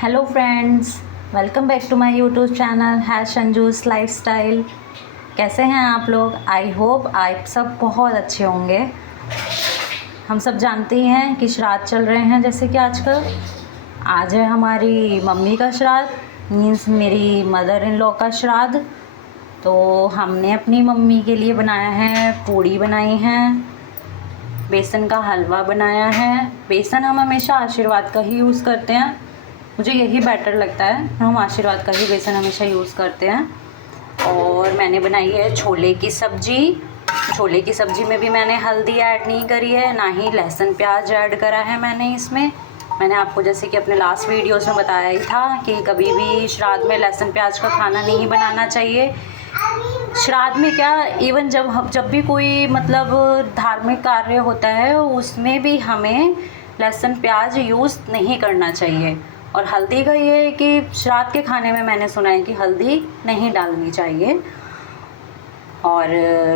Hello friends, welcome back to my YouTube channel है Sanju's lifestyle. कैसे हैं आप लोग? आई होप आप सब बहुत अच्छे होंगे। हम सब जानते ही हैं कि श्राद्ध चल रहे हैं, जैसे कि आजकल आज है हमारी मम्मी का श्राद्ध, मीन्स मेरी मदर इन लॉ का श्राद्ध। तो हमने अपनी मम्मी के लिए बनाया है, पूड़ी बनाई हैं, बेसन का हलवा बनाया है। बेसन हम हमेशा आशीर्वाद का ही यूज़ करते हैं, मुझे यही बेटर लगता है। हम आशीर्वाद का ही बेसन हमेशा यूज़ करते हैं। और मैंने बनाई है छोले की सब्ज़ी। छोले की सब्ज़ी में भी मैंने हल्दी ऐड नहीं करी है, ना ही लहसुन प्याज ऐड करा है मैंने इसमें। मैंने आपको जैसे कि अपने लास्ट वीडियोस में बताया ही था कि कभी भी श्राद्ध में लहसुन प्याज का खाना नहीं बनाना चाहिए। श्राद्ध में क्या, इवन जब भी कोई मतलब धार्मिक कार्य होता है उसमें भी हमें लहसुन प्याज यूज़ नहीं करना चाहिए। और हल्दी का ये है कि श्राद्ध के खाने में मैंने सुना है कि हल्दी नहीं डालनी चाहिए। और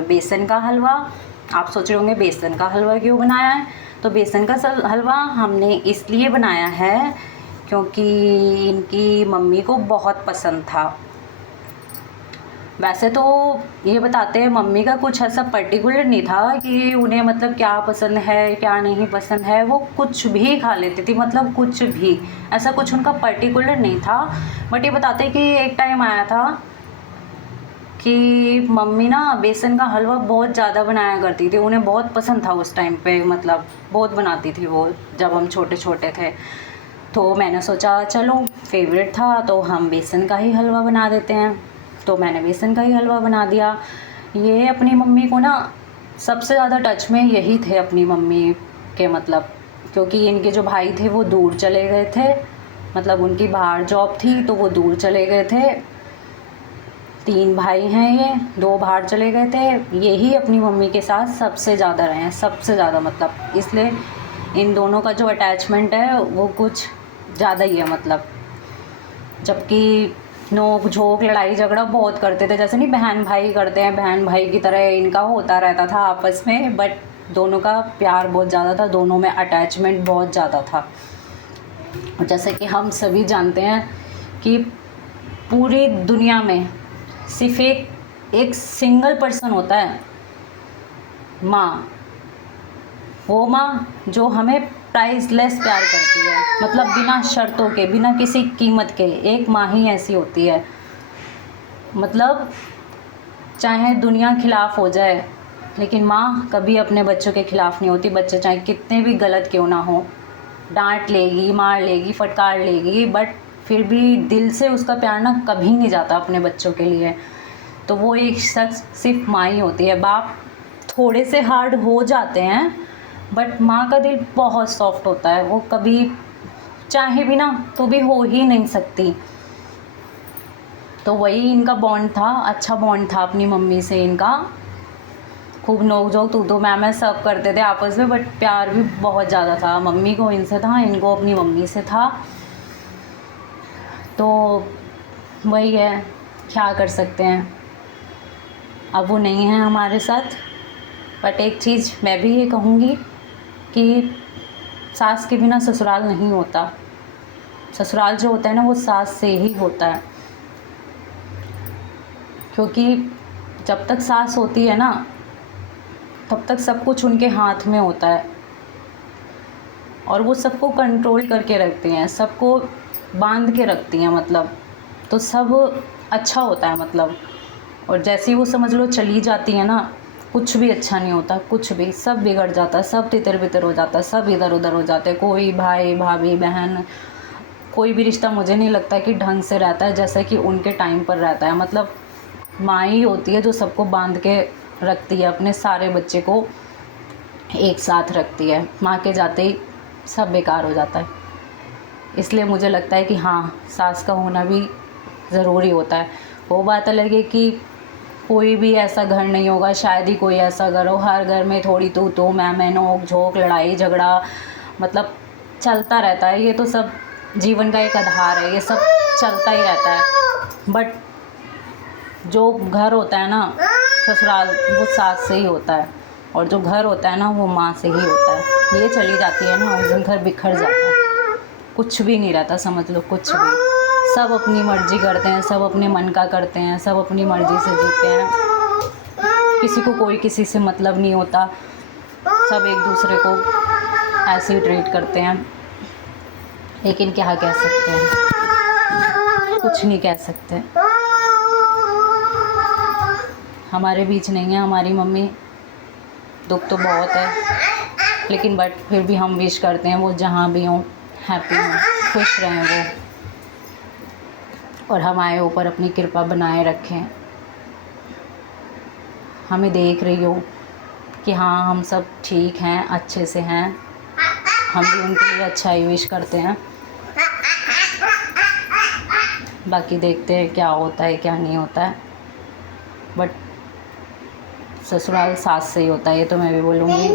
बेसन का हलवा, आप सोच रहे होंगे बेसन का हलवा क्यों बनाया है? तो बेसन का हलवा हमने इसलिए बनाया है क्योंकि इनकी मम्मी को बहुत पसंद था। वैसे तो ये बताते हैं मम्मी का कुछ ऐसा पर्टिकुलर नहीं था कि उन्हें मतलब क्या पसंद है क्या नहीं पसंद है, वो कुछ भी खा लेती थी, मतलब कुछ भी, ऐसा कुछ उनका पर्टिकुलर नहीं था। बट ये बताते हैं कि एक टाइम आया था कि मम्मी ना बेसन का हलवा बहुत ज़्यादा बनाया करती थी, उन्हें बहुत पसंद था उस टाइम पे, मतलब बहुत बनाती थी वो जब हम छोटे छोटे थे। तो मैंने सोचा चलो फेवरेट था तो हम बेसन का ही हलवा बना देते हैं। तो मैंने बेसन का ही हलवा बना दिया। ये अपनी मम्मी को ना सबसे ज़्यादा टच में यही थे अपनी मम्मी के, मतलब क्योंकि इनके जो भाई थे वो दूर चले गए थे, मतलब उनकी बाहर जॉब थी तो वो दूर चले गए थे। 3 भाई हैं, ये 2 बाहर चले गए थे। यही अपनी मम्मी के साथ सबसे ज़्यादा रहे हैं, सबसे ज़्यादा, मतलब इसलिए इन दोनों का जो अटैचमेंट है वो कुछ ज़्यादा ही है। मतलब जबकि नोक झोंक लड़ाई झगड़ा बहुत करते थे, जैसे नहीं बहन भाई करते हैं, बहन भाई की तरह इनका होता रहता था आपस में। बट दोनों का प्यार बहुत ज़्यादा था, दोनों में अटैचमेंट बहुत ज़्यादा था। जैसे कि हम सभी जानते हैं कि पूरी दुनिया में सिर्फ एक सिंगल पर्सन होता है, माँ। वो माँ जो हमें प्राइसलेस प्यार करती है, मतलब बिना शर्तों के, बिना किसी कीमत के, एक माँ ही ऐसी होती है। मतलब चाहे दुनिया खिलाफ़ हो जाए लेकिन माँ कभी अपने बच्चों के खिलाफ़ नहीं होती। बच्चे चाहे कितने भी गलत क्यों ना हो, डांट लेगी, मार लेगी, फटकार लेगी, बट फिर भी दिल से उसका प्यार ना कभी नहीं जाता अपने बच्चों के लिए। तो वो एक शख्स सिर्फ माँ ही होती है। बाप थोड़े से हार्ड हो जाते हैं बट माँ का दिल बहुत सॉफ्ट होता है, वो कभी चाहे भी ना तो भी हो ही नहीं सकती। तो वही इनका बॉन्ड था, अच्छा बॉन्ड था अपनी मम्मी से इनका। खूब नोक झोंक तू मैं सब करते थे आपस में, बट प्यार भी बहुत ज़्यादा था। मम्मी को इनसे था, इनको अपनी मम्मी से था। तो वही है, क्या कर सकते हैं, अब वो नहीं है हमारे साथ। बट एक चीज़ मैं भी ये कहूँगी कि सास के बिना ससुराल नहीं होता। ससुराल जो होता है ना वो सास से ही होता है, क्योंकि जब तक सास होती है ना तब तक सब कुछ उनके हाथ में होता है और वो सबको कंट्रोल करके रखती हैं, सबको बांध के रखती हैं, मतलब तो सब अच्छा होता है मतलब। और जैसे ही वो समझ लो चली जाती है ना, कुछ भी अच्छा नहीं होता, कुछ भी, सब बिगड़ जाता है, सब तितर बितर हो जाता है, सब इधर उधर हो जाते हैं। कोई भाई भाभी बहन, कोई भी रिश्ता मुझे नहीं लगता कि ढंग से रहता है जैसे कि उनके टाइम पर रहता है। मतलब माँ ही होती है जो सबको बांध के रखती है, अपने सारे बच्चे को एक साथ रखती है। माँ के जाते ही सब बेकार हो जाता है। इसलिए मुझे लगता है कि हाँ, सास का होना भी ज़रूरी होता है। वो बात अलग है कि कोई भी ऐसा घर नहीं होगा, शायद ही कोई ऐसा घर हो, हर घर में थोड़ी तू मैं, नोक झोंक लड़ाई झगड़ा मतलब चलता रहता है। ये तो सब जीवन का एक आधार है, ये सब चलता ही रहता है। बट जो घर होता है ना ससुराल, वो सास से ही होता है, और जो घर होता है ना वो माँ से ही होता है। ये चली जाती है ना उस दिन घर बिखर जाता है। कुछ भी नहीं रहता, समझ लो कुछ भी। सब अपनी मर्ज़ी करते हैं, सब अपने मन का करते हैं, सब अपनी मर्ज़ी से जीते हैं, किसी को कोई किसी से मतलब नहीं होता, सब एक दूसरे को ऐसे ही ट्रीट करते हैं। लेकिन क्या कह सकते हैं, कुछ नहीं कह सकते। हमारे बीच नहीं है हमारी मम्मी, दुख तो बहुत है, लेकिन बट फिर भी हम विश करते हैं वो जहाँ भी हों हैप्पी हों, खुश रहें वो, और हमारे ऊपर अपनी कृपा बनाए रखें। हमें देख रही हो कि हाँ हम सब ठीक हैं, अच्छे से हैं, हम भी उनके लिए अच्छा ही विश करते हैं। बाकी देखते हैं क्या होता है क्या नहीं होता है, बट ससुराल सास से ही होता है, ये तो मैं भी बोलूँगी,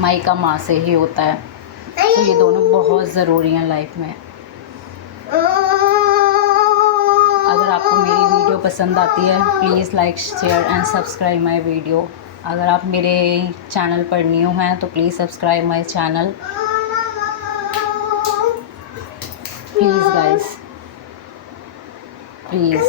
मायका माँ से ही होता है। तो ये दोनों बहुत ज़रूरी हैं लाइफ में। अगर आपको मेरी वीडियो पसंद आती है please like share and subscribe my video. अगर आप मेरे चैनल पर न्यू हैं तो please subscribe my channel, please guys, please.